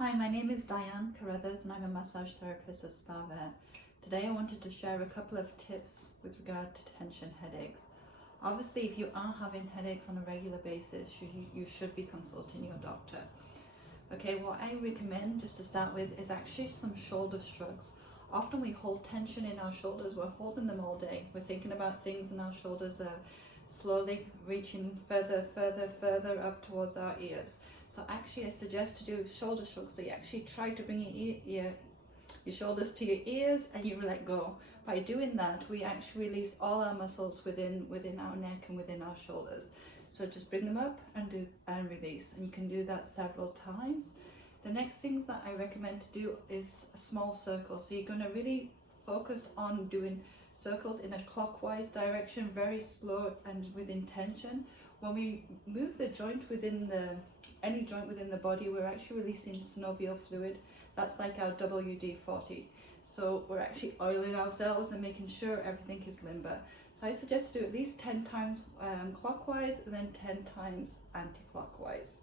Hi, my name is Diane Carruthers and I'm a massage therapist at Spa Vet. Today I wanted to share a couple of tips with regard to tension headaches. Obviously, if you are having headaches on a regular basis, you should be consulting your doctor. Okay, what I recommend just to start with is actually some shoulder shrugs. Often we hold tension in our shoulders, we're holding them all day. We're thinking about things and our shoulders are slowly reaching further up towards our ears. So actually I suggest to do shoulder shrugs. So you actually try to bring your shoulders to your ears and you let go. By doing that, we actually release all our muscles within our neck and within our shoulders. So just bring them up and release, and you can do that several times. The next things that I recommend to do is a small circle. So you're going to really focus on doing circles in a clockwise direction, very slow and with intention. When we move the joint any joint within the body, we're actually releasing synovial fluid. That's like our WD-40. So we're actually oiling ourselves and making sure everything is limber. So I suggest to do at least 10 times clockwise and then 10 times anti-clockwise.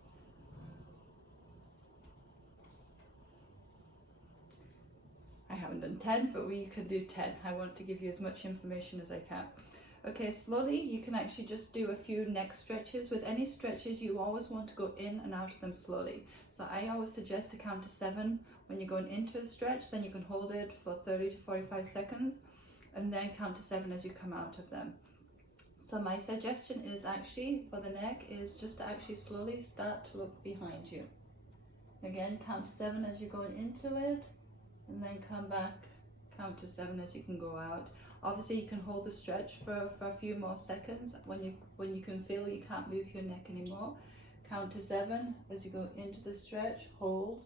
I haven't done 10, but you can do 10. I want to give you as much information as I can. Okay, slowly you can actually just do a few neck stretches. With any stretches, you always want to go in and out of them slowly. So I always suggest to count to 7 when you're going into a stretch, then you can hold it for 30 to 45 seconds and then count to 7 as you come out of them. So my suggestion is actually for the neck is just to actually slowly start to look behind you. Again, count to 7 as you're going into it and then come back, count to 7 as you can go out. Obviously you can hold the stretch for a few more seconds. When you can feel you can't move your neck anymore, count to 7 as you go into the stretch, hold,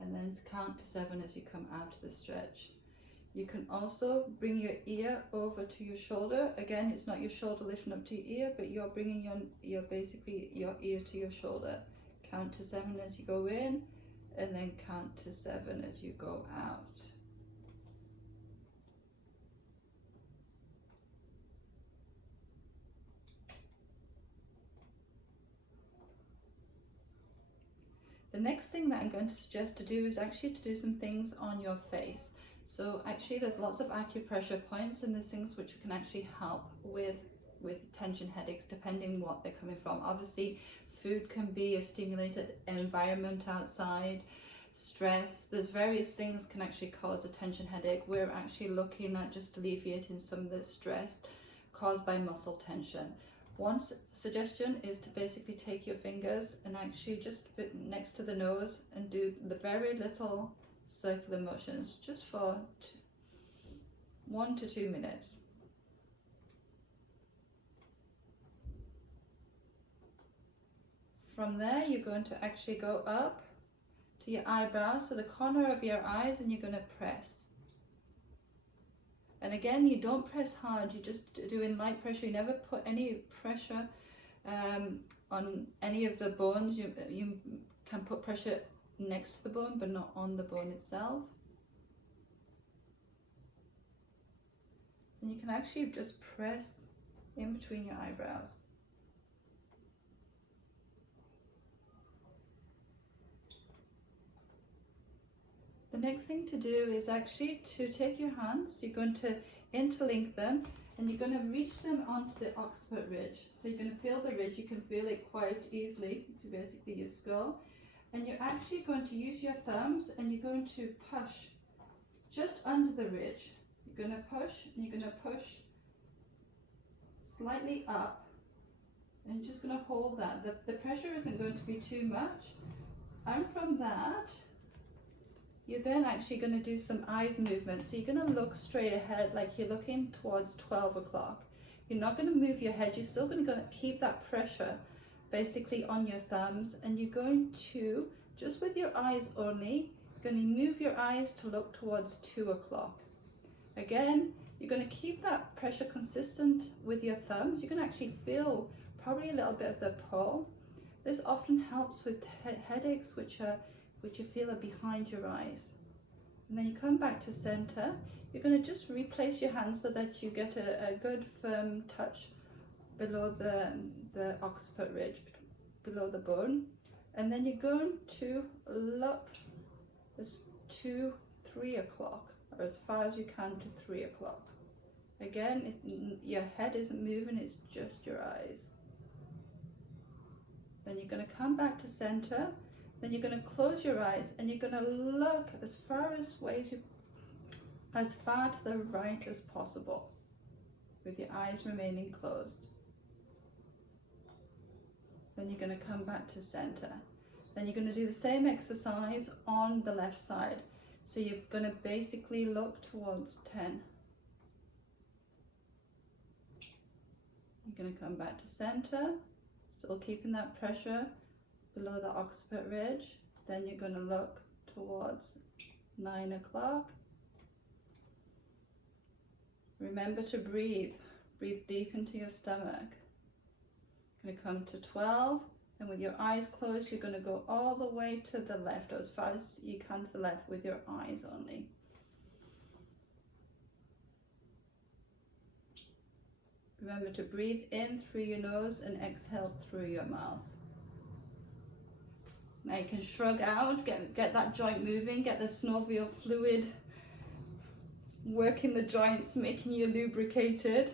and then count to 7 as you come out of the stretch. You can also bring your ear over to your shoulder. Again, it's not your shoulder lifting up to your ear, but you're bringing basically your ear to your shoulder. Count to 7 as you go in, and then count to 7 as you go out. The next thing that I'm going to suggest to do is actually to do some things on your face. So actually there's lots of acupressure points and there's things which can actually help with tension headaches depending what they're coming from. Obviously food can be a stimulated environment outside, stress, there's various things can actually cause a tension headache. We're actually looking at just alleviating some of the stress caused by muscle tension. One suggestion is to basically take your fingers and actually just next to the nose and do the very little circular motions just for 1 to 2 minutes. From there, you're going to actually go up to your eyebrows, so the corner of your eyes, and you're going to press. And again, you don't press hard, you're just doing light pressure. You never put any pressure on any of the bones. You can put pressure next to the bone, but not on the bone itself. And you can actually just press in between your eyebrows. The next thing to do is actually to take your hands, you're going to interlink them and you're going to reach them onto the occiput ridge. So you're going to feel the ridge, you can feel it quite easily, so basically your skull. And you're actually going to use your thumbs and you're going to push just under the ridge. You're going to push and you're going to push slightly up and you're just going to hold that. The pressure isn't going to be too much. And from that, you're then actually going to do some eye movement. So you're going to look straight ahead like you're looking towards 12 o'clock. You're not going to move your head. You're still going to keep that pressure basically on your thumbs. And you're going to, just with your eyes only, you're going to move your eyes to look towards 2 o'clock. Again, you're going to keep that pressure consistent with your thumbs. You can actually feel probably a little bit of the pull. This often helps with headaches which you feel are behind your eyes. And then you come back to center. You're going to just replace your hands so that you get a good firm touch below the occiput ridge, below the bone. And then you're going to look as to 3 o'clock, or as far as you can to 3 o'clock. Again, your head isn't moving, it's just your eyes. Then you're going to come back to center. Then you're going to close your eyes and you're going to look as far to the right as possible, with your eyes remaining closed. Then you're going to come back to center. Then you're going to do the same exercise on the left side. So you're going to basically look towards 10. You're going to come back to center, still keeping that pressure below the occiput ridge. Then you're going to look towards 9 o'clock. Remember to breathe. Breathe deep into your stomach. Going to come to 12, and with your eyes closed, you're going to go all the way to the left, or as far as you can to the left with your eyes only. Remember to breathe in through your nose and exhale through your mouth. Now you can shrug out, get that joint moving, get the synovial fluid working the joints, making you lubricated.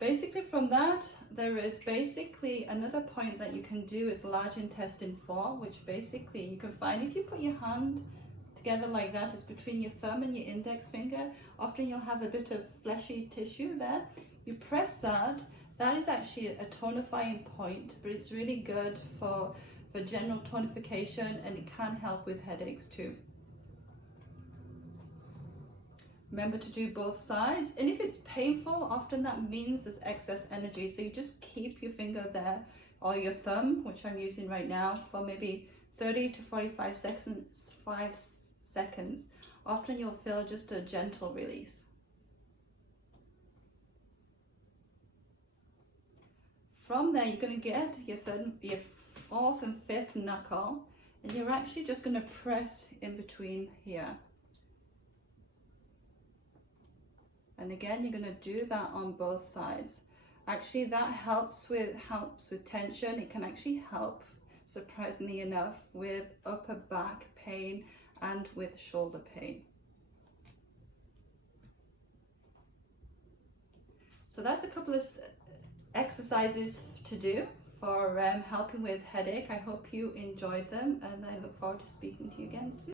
Basically from that, there is basically another point that you can do is large intestine 4, which basically you can find if you put your hand together like that, it's between your thumb and your index finger. Often you'll have a bit of fleshy tissue there. You press that, that is actually a tonifying point, but it's really good for general tonification, and it can help with headaches too. Remember to do both sides, and if it's painful, often that means there's excess energy, so you just keep your finger there, or your thumb, which I'm using right now, for maybe 30 to 45 seconds. Often you'll feel just a gentle release. From there, you're going to get your fourth and fifth knuckle, and you're actually just going to press in between here. And again, you're going to do that on both sides. Actually, that helps with tension. It can actually help, surprisingly enough, with upper back pain and with shoulder pain. So that's a couple of exercises to do for helping with headache. I hope you enjoyed them, and I look forward to speaking to you again soon.